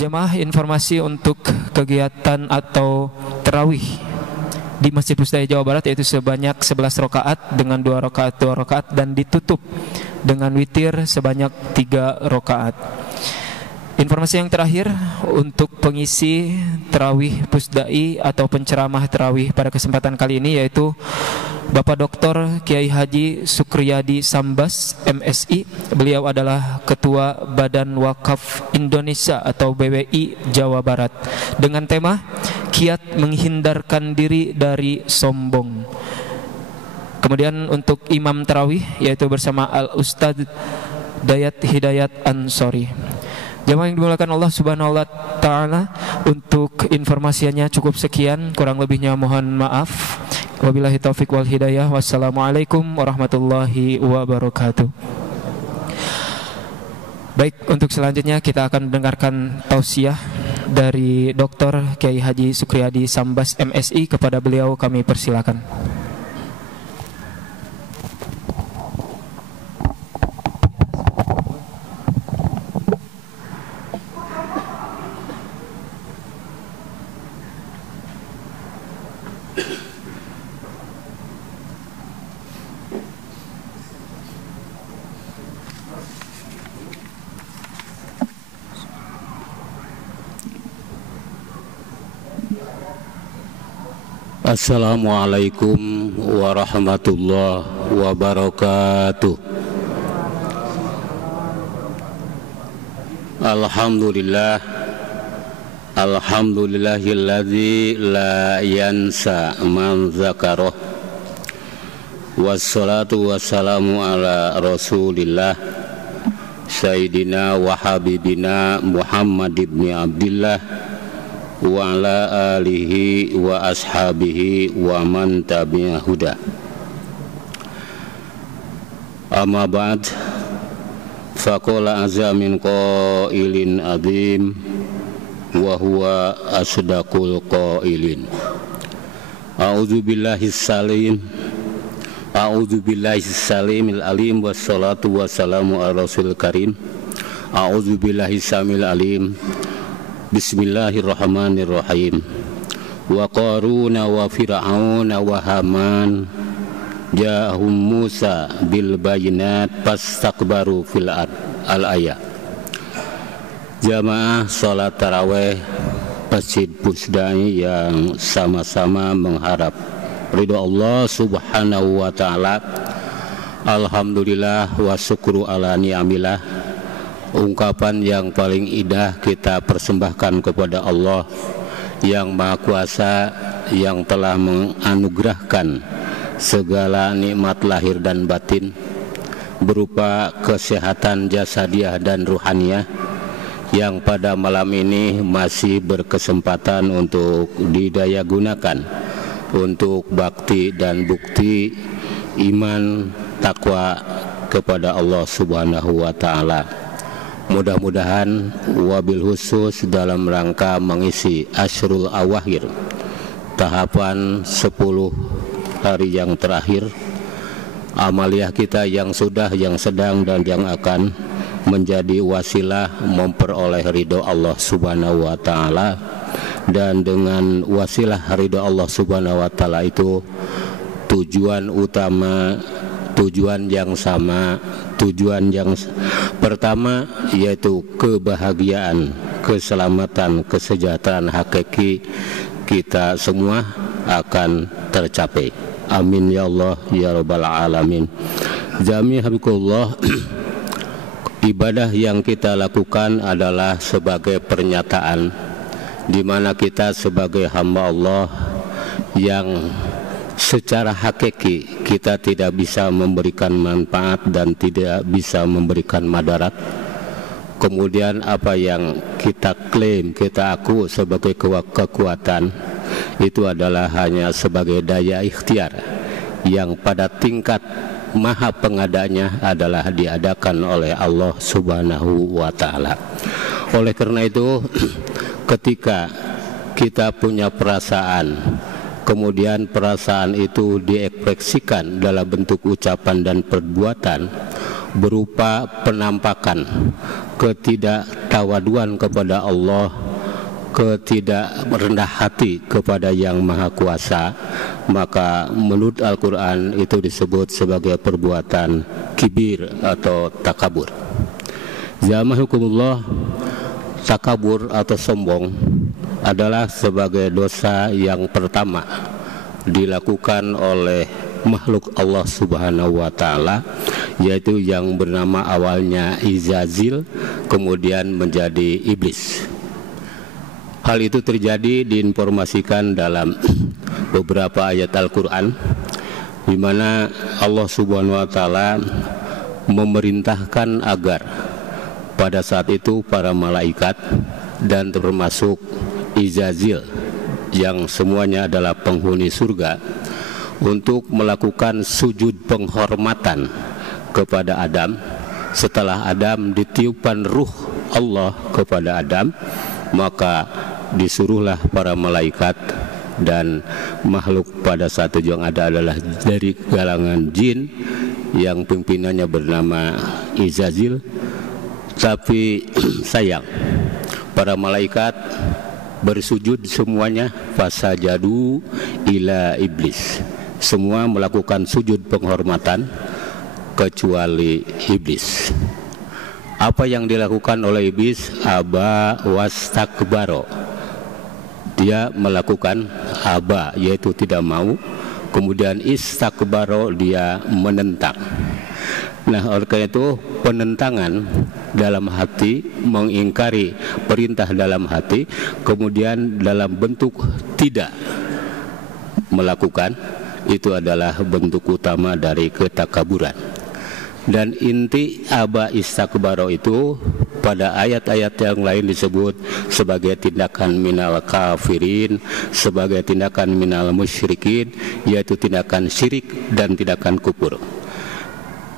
Jemaah, informasi untuk kegiatan atau tarawih di Masjid Pusdai Jawa Barat yaitu sebanyak 11 rakaat dengan 2 rakaat dan ditutup dengan witir sebanyak 3 rakaat. Informasi yang terakhir untuk pengisi tarawih Pusdai atau penceramah tarawih pada kesempatan kali ini yaitu Bapak Dr. Kiai Haji Sukriyadi Sambas MSI. Beliau adalah Ketua Badan Wakaf Indonesia atau BWI Jawa Barat dengan tema Kiat Menghindarkan Diri dari Sombong. Kemudian untuk Imam Tarawih yaitu bersama Al-Ustadz Dayat Hidayat Ansori. Jemaah yang dimuliakan Allah Subhanahu wa taala, untuk informasinya cukup sekian, kurang lebihnya mohon maaf. Wabillahi taufik wal hidayah. Wassalamualaikum warahmatullahi wabarakatuh. Baik, untuk selanjutnya kita akan mendengarkan tausiah dari Dr. Kiai Haji Sukriyadi Sambas MSI. Kepada beliau kami persilakan. Assalamualaikum warahmatullahi wabarakatuh. Alhamdulillah, alhamdulillahilladzi la yansa man dzakaroh. Wassalatu wassalamu ala Rasulillah Sayyidina wa Habibina Muhammad ibn Abdillah wa ala alihi wa ashabihi wa man tabi'a huda. Amma ba'd, faqala azza min qailin azim wa huwa asdaqul qailin. A'udzu billahis salim alim wassalatu wassalamu ala rasul karim. A'udzu billahi samil alim. Bismillahirrahmanirrahim. Wa qaruna wa fir'auna wa haman ja'ahum Musa bil bayinat fastakbaru fil ard. Al-ayah. Jamaah salat tarawih Masjid Pusdai yang sama-sama mengharap ridho Allah Subhanahu wa taala. Alhamdulillah wa syukru ala ni'amillah. Ungkapan yang paling indah kita persembahkan kepada Allah yang Maha Kuasa, yang telah menganugerahkan segala nikmat lahir dan batin berupa kesehatan jasadiah dan ruhaniah, yang pada malam ini masih berkesempatan untuk didaya gunakan untuk bakti dan bukti iman takwa kepada Allah Subhanahu wa taala. Mudah-mudahan wabil khusus dalam rangka mengisi Asyrul Awakhir, tahapan 10 hari yang terakhir, amaliyah kita yang sudah, yang sedang, dan yang akan menjadi wasilah memperoleh ridho Allah Subhanahu wa taala. Dan dengan wasilah ridho Allah Subhanahu wa taala itu tujuan utama, tujuan yang sama, tujuan yang pertama yaitu kebahagiaan, keselamatan, kesejahteraan hakiki kita semua akan tercapai. Amin ya Allah ya rabbal alamin. Jami habikullah. Ibadah yang kita lakukan adalah sebagai pernyataan di mana kita sebagai hamba Allah yang secara hakiki kita tidak bisa memberikan manfaat dan tidak bisa memberikan madarat. Kemudian apa yang kita klaim, kita aku sebagai kekuatan, itu adalah hanya sebagai daya ikhtiar yang pada tingkat maha pengadanya adalah diadakan oleh Allah Subhanahu wa ta'ala. Oleh karena itu ketika kita punya perasaan kemudian perasaan itu diekspresikan dalam bentuk ucapan dan perbuatan berupa penampakan ketidaktawaduan kepada Allah, ketidakrendah hati kepada Yang Maha Kuasa, maka menurut Al-Quran itu disebut sebagai perbuatan kibir atau takabur. Jamahukumullah, takabur atau sombong adalah sebagai dosa yang pertama dilakukan oleh makhluk Allah Subhanahu wa Ta'ala, yaitu yang bernama awalnya Izazil kemudian menjadi iblis. Hal itu terjadi diinformasikan dalam beberapa ayat Al-Quran, di mana Allah Subhanahu wa Ta'ala memerintahkan agar pada saat itu para malaikat dan termasuk Izazil yang semuanya adalah penghuni surga untuk melakukan sujud penghormatan kepada Adam. Setelah Adam ditiupkan ruh Allah kepada Adam, maka disuruhlah para malaikat dan makhluk pada saat itu yang ada adalah dari kalangan jin yang pimpinannya bernama Izazil. Tapi sayang, para malaikat bersujud semuanya fasajadu ila iblis, semua melakukan sujud penghormatan kecuali iblis. Apa yang dilakukan oleh iblis? Aba wastakbaro, dia melakukan aba, yaitu tidak mau, kemudian istakbaro, dia menentang. Nah, oleh karena itu penentangan dalam hati, mengingkari perintah dalam hati, kemudian dalam bentuk tidak melakukan, itu adalah bentuk utama dari ketakaburan. Dan inti aba istakbaro itu pada ayat-ayat yang lain disebut sebagai tindakan minal kafirin, sebagai tindakan minal musyrikin, yaitu tindakan syirik dan tindakan kufur.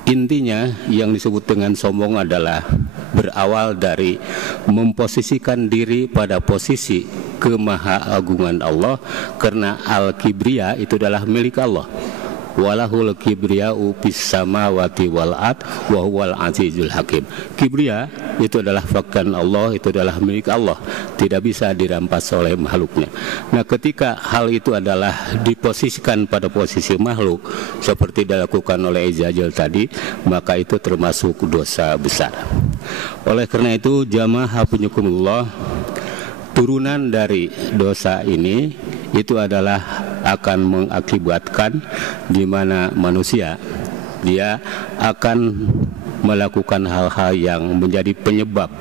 Intinya yang disebut dengan sombong adalah berawal dari memposisikan diri pada posisi kemahaagungan Allah, karena al-kibriya itu adalah milik Allah. Walahul kibriya'u fis samawati wal ard wa huwal azizul hakim. Kibriya itu adalah fakkan Allah, itu adalah milik Allah, tidak bisa dirampas oleh makhluknya. Nah, ketika hal itu adalah diposisikan pada posisi makhluk seperti dilakukan oleh Izazil tadi, maka itu termasuk dosa besar. Oleh karena itu, jamaah hafizukumullah, turunan dari dosa ini itu adalah akan mengakibatkan di mana manusia dia akan melakukan hal-hal yang menjadi penyebab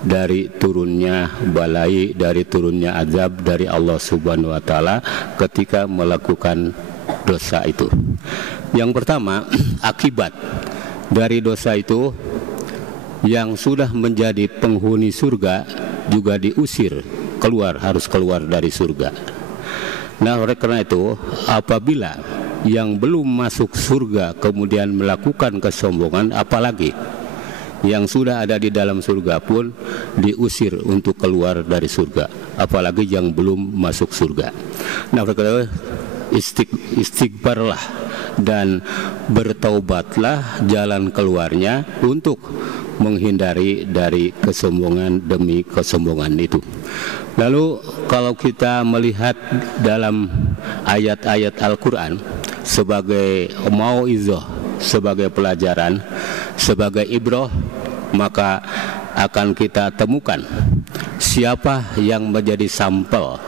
dari turunnya balai, dari turunnya azab dari Allah Subhanahu wa Ta'ala ketika melakukan dosa itu. Yang pertama, akibat dari dosa itu, yang sudah menjadi penghuni surga juga diusir keluar, harus keluar dari surga. Nah, oleh karena itu, apabila yang belum masuk surga kemudian melakukan kesombongan, apalagi yang sudah ada di dalam surga pun diusir untuk keluar dari surga, apalagi yang belum masuk surga. Nah, oleh karena itu, istighfarlah dan bertaubatlah jalan keluarnya untuk menghindari dari kesombongan demi kesombongan itu. Lalu kalau kita melihat dalam ayat-ayat Al-Quran sebagai mau'izah, sebagai pelajaran, sebagai ibrah, maka akan kita temukan siapa yang menjadi sampel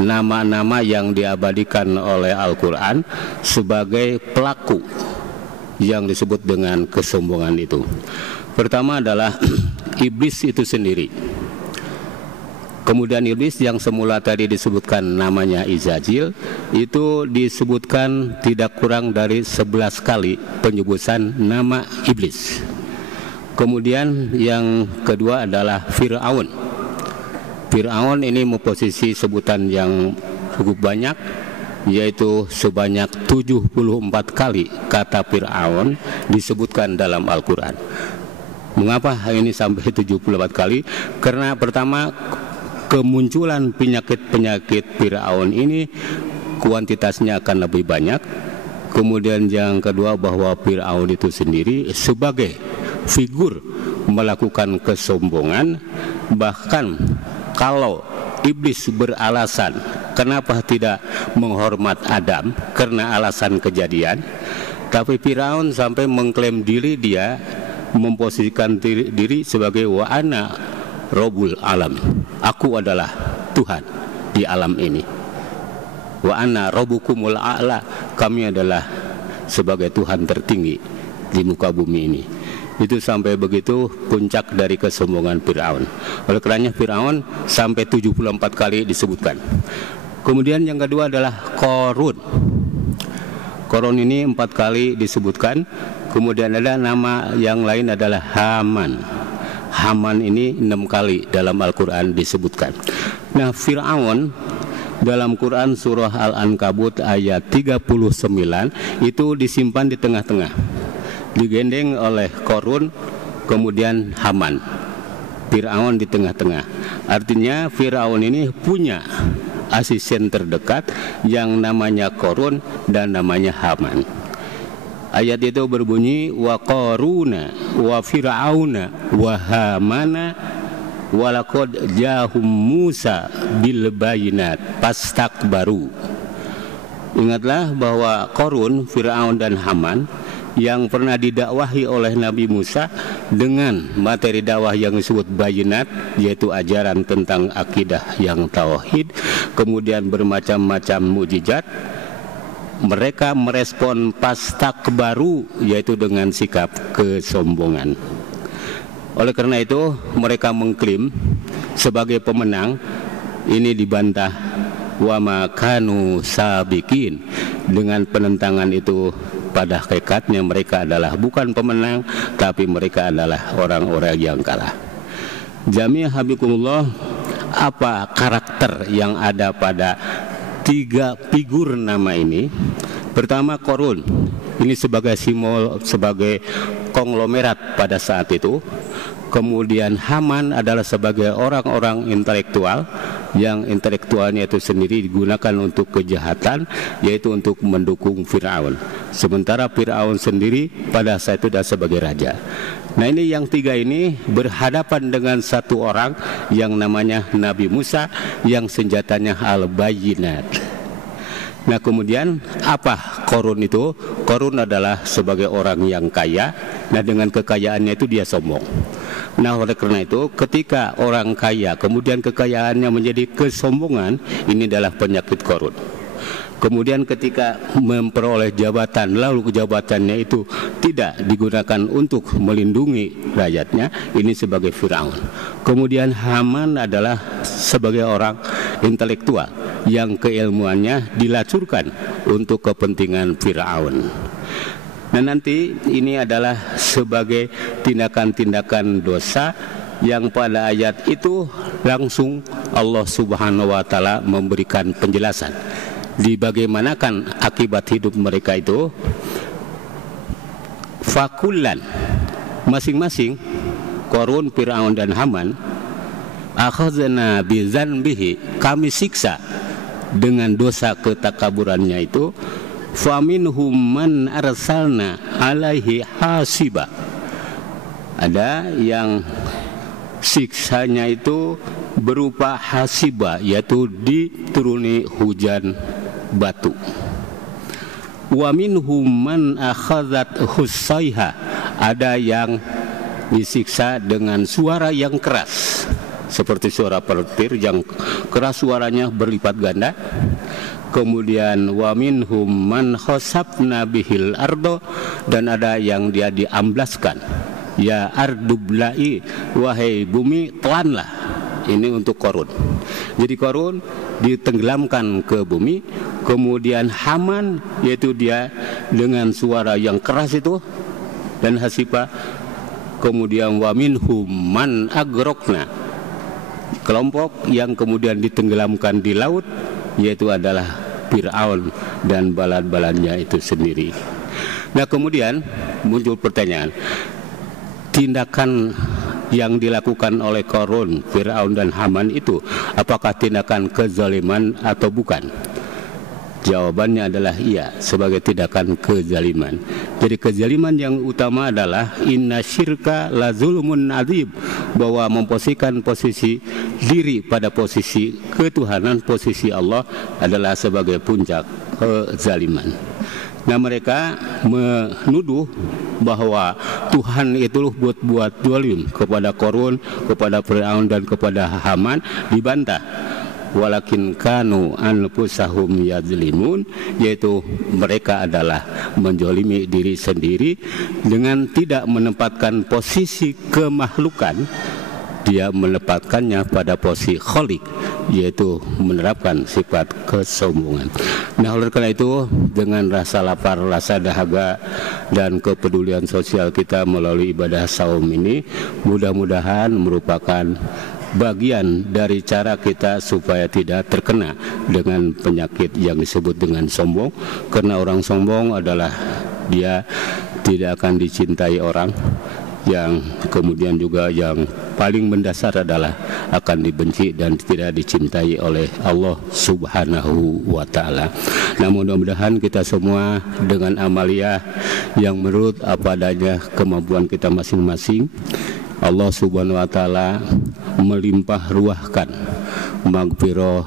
nama-nama yang diabadikan oleh Al-Quran sebagai pelaku yang disebut dengan kesombongan itu. Pertama adalah iblis itu sendiri. Kemudian iblis yang semula tadi disebutkan namanya Izazil, itu disebutkan tidak kurang dari 11 kali penyebutan nama iblis. Kemudian yang kedua adalah Fir'aun. Fir'aun ini memposisi sebutan yang cukup banyak, yaitu sebanyak 74 kali kata Fir'aun disebutkan dalam Al-Quran. Mengapa ini sampai 74 kali? Karena pertama, kemunculan penyakit-penyakit Fir'aun ini kuantitasnya akan lebih banyak. Kemudian yang kedua bahwa Fir'aun itu sendiri sebagai figur melakukan kesombongan. Bahkan kalau iblis beralasan kenapa tidak menghormat Adam karena alasan kejadian, tapi Fir'aun sampai mengklaim diri dia memposisikan diri sebagai wa ana Rabbul alam, aku adalah Tuhan di alam ini. Wa ana rabbukumul a'la, kami adalah sebagai Tuhan tertinggi di muka bumi ini. Itu sampai begitu puncak dari kesombongan Fir'aun. Oleh karenanya Fir'aun sampai 74 kali disebutkan. Kemudian yang kedua adalah Qarun. Qarun ini 4 kali disebutkan. Kemudian ada nama yang lain adalah Haman. Haman ini 6 kali dalam Al-Quran disebutkan. Nah, Fir'aun dalam Quran surah Al-Ankabut ayat 39 itu disimpan di tengah-tengah, digendeng oleh Qarun, kemudian Haman. Fir'aun di tengah-tengah. Artinya Fir'aun ini punya asisten terdekat yang namanya Qarun dan namanya Haman. Ayat itu berbunyi wa Qaruna wa Fir'auna wa Hamana wa laqad jahum Musa bil bayinat fastakbaru. Ingatlah bahwa Qarun, Fir'aun dan Haman yang pernah didakwahi oleh Nabi Musa dengan materi dakwah yang disebut bayinat, yaitu ajaran tentang akidah yang tauhid, kemudian bermacam-macam mukjizat. Mereka merespon fastakbaru, yaitu dengan sikap kesombongan. Oleh karena itu mereka mengklaim sebagai pemenang. Ini dibantah wa ma kanu sabiqin. Dengan penentangan itu pada hakikatnya mereka adalah bukan pemenang, tapi mereka adalah orang-orang yang kalah. Jami'ah habikumullah, apa karakter yang ada pada 3 figur nama ini? Pertama Qarun, ini sebagai simbol, sebagai konglomerat pada saat itu. Kemudian Haman adalah sebagai orang-orang intelektual, yang intelektualnya itu sendiri digunakan untuk kejahatan, yaitu untuk mendukung Fir'aun. Sementara Fir'aun sendiri pada saat itu adalah sebagai raja. Nah, ini yang 3 ini berhadapan dengan satu orang yang namanya Nabi Musa, yang senjatanya al-bayinat. Nah, kemudian apa Qarun itu? Qarun adalah sebagai orang yang kaya. Nah, dengan kekayaannya itu dia sombong. Nah, oleh karena itu ketika orang kaya kemudian kekayaannya menjadi kesombongan, ini adalah penyakit Qarun. Kemudian ketika memperoleh jabatan, lalu jabatannya itu tidak digunakan untuk melindungi rakyatnya, ini sebagai Fir'aun. Kemudian Haman adalah sebagai orang intelektual yang keilmuannya dilacurkan untuk kepentingan Fir'aun. Nah, nanti ini adalah sebagai tindakan-tindakan dosa yang pada ayat itu langsung Allah Subhanahu wa Ta'ala memberikan penjelasan di bagaimanakan akibat hidup mereka itu. Fakullan, masing-masing Qarun, Fir'aun dan Haman, akhazna bizanbihi, kami siksa dengan dosa ketakaburannya itu. Faminhum man arsalna alaihi hasiba, ada yang siksanya itu berupa hasiba, yaitu dituruni hujan batu. Wa minhum man akhadzat husaiha, ada yang disiksa dengan suara yang keras seperti suara petir yang keras, suaranya berlipat ganda. Kemudian wa minhum man khasafna bihil ardo, dan ada yang dia diamblaskan. Ya ardublai, wahai bumi telanlah. Ini untuk Qarun. Jadi Qarun ditenggelamkan ke bumi. Kemudian Haman, yaitu dia dengan suara yang keras itu, dan hasiba. Kemudian wa minhum man agrokna, kelompok yang kemudian ditenggelamkan di laut, yaitu adalah Fir'aun dan bala-balanya itu sendiri. Nah, kemudian muncul pertanyaan, tindakan yang dilakukan oleh Qarun, Fir'aun dan Haman itu apakah tindakan kezaliman atau bukan? Jawabannya adalah iya, sebagai tindakan kezaliman. Jadi kezaliman yang utama adalah inna syirka la zulmun adzim, bahwa memposisikan posisi diri pada posisi ketuhanan, posisi Allah adalah sebagai puncak kezaliman. Nah, mereka menuduh bahwa Tuhan itu buat zalim kepada Qarun, kepada Firaun dan kepada Haman, dibantah. Walakin kanu anfusahum yadzlimun, yaitu mereka adalah menjolimi diri sendiri dengan tidak menempatkan posisi kemakhlukan, dia menempatkannya pada posisi kholik, yaitu menerapkan sifat kesombongan. Nah, oleh karena itu, dengan rasa lapar, rasa dahaga dan kepedulian sosial kita melalui ibadah saum ini, mudah-mudahan merupakan bagian dari cara kita supaya tidak terkena dengan penyakit yang disebut dengan sombong. Karena orang sombong adalah dia tidak akan dicintai orang, yang kemudian juga yang paling mendasar adalah akan dibenci dan tidak dicintai oleh Allah Subhanahu wa ta'ala. Nah, mudah-mudahan kita semua dengan amaliyah yang menurut apa adanya kemampuan kita masing-masing, Allah Subhanahu wa ta'ala melimpah ruahkan maghfirah,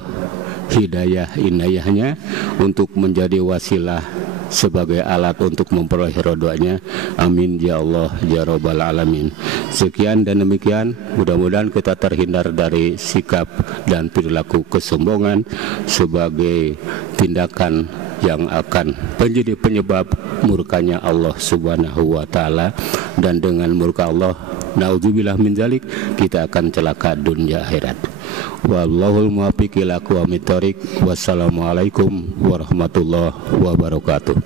hidayah, inayahnya untuk menjadi wasilah sebagai alat untuk memperoleh ridhonya. Amin ya Allah ya rabbal alamin. Sekian dan demikian, mudah-mudahan kita terhindar dari sikap dan perilaku kesombongan sebagai tindakan yang akan menjadi penyebab murkanya Allah Subhanahu wa ta'ala. Dan dengan murka Allah, naudzubillah min dzalik, kita akan celaka dunia akhirat. Wallahul muwaffiq ila aqwamit thoriq. Wassalamualaikum warahmatullahi wabarakatuh.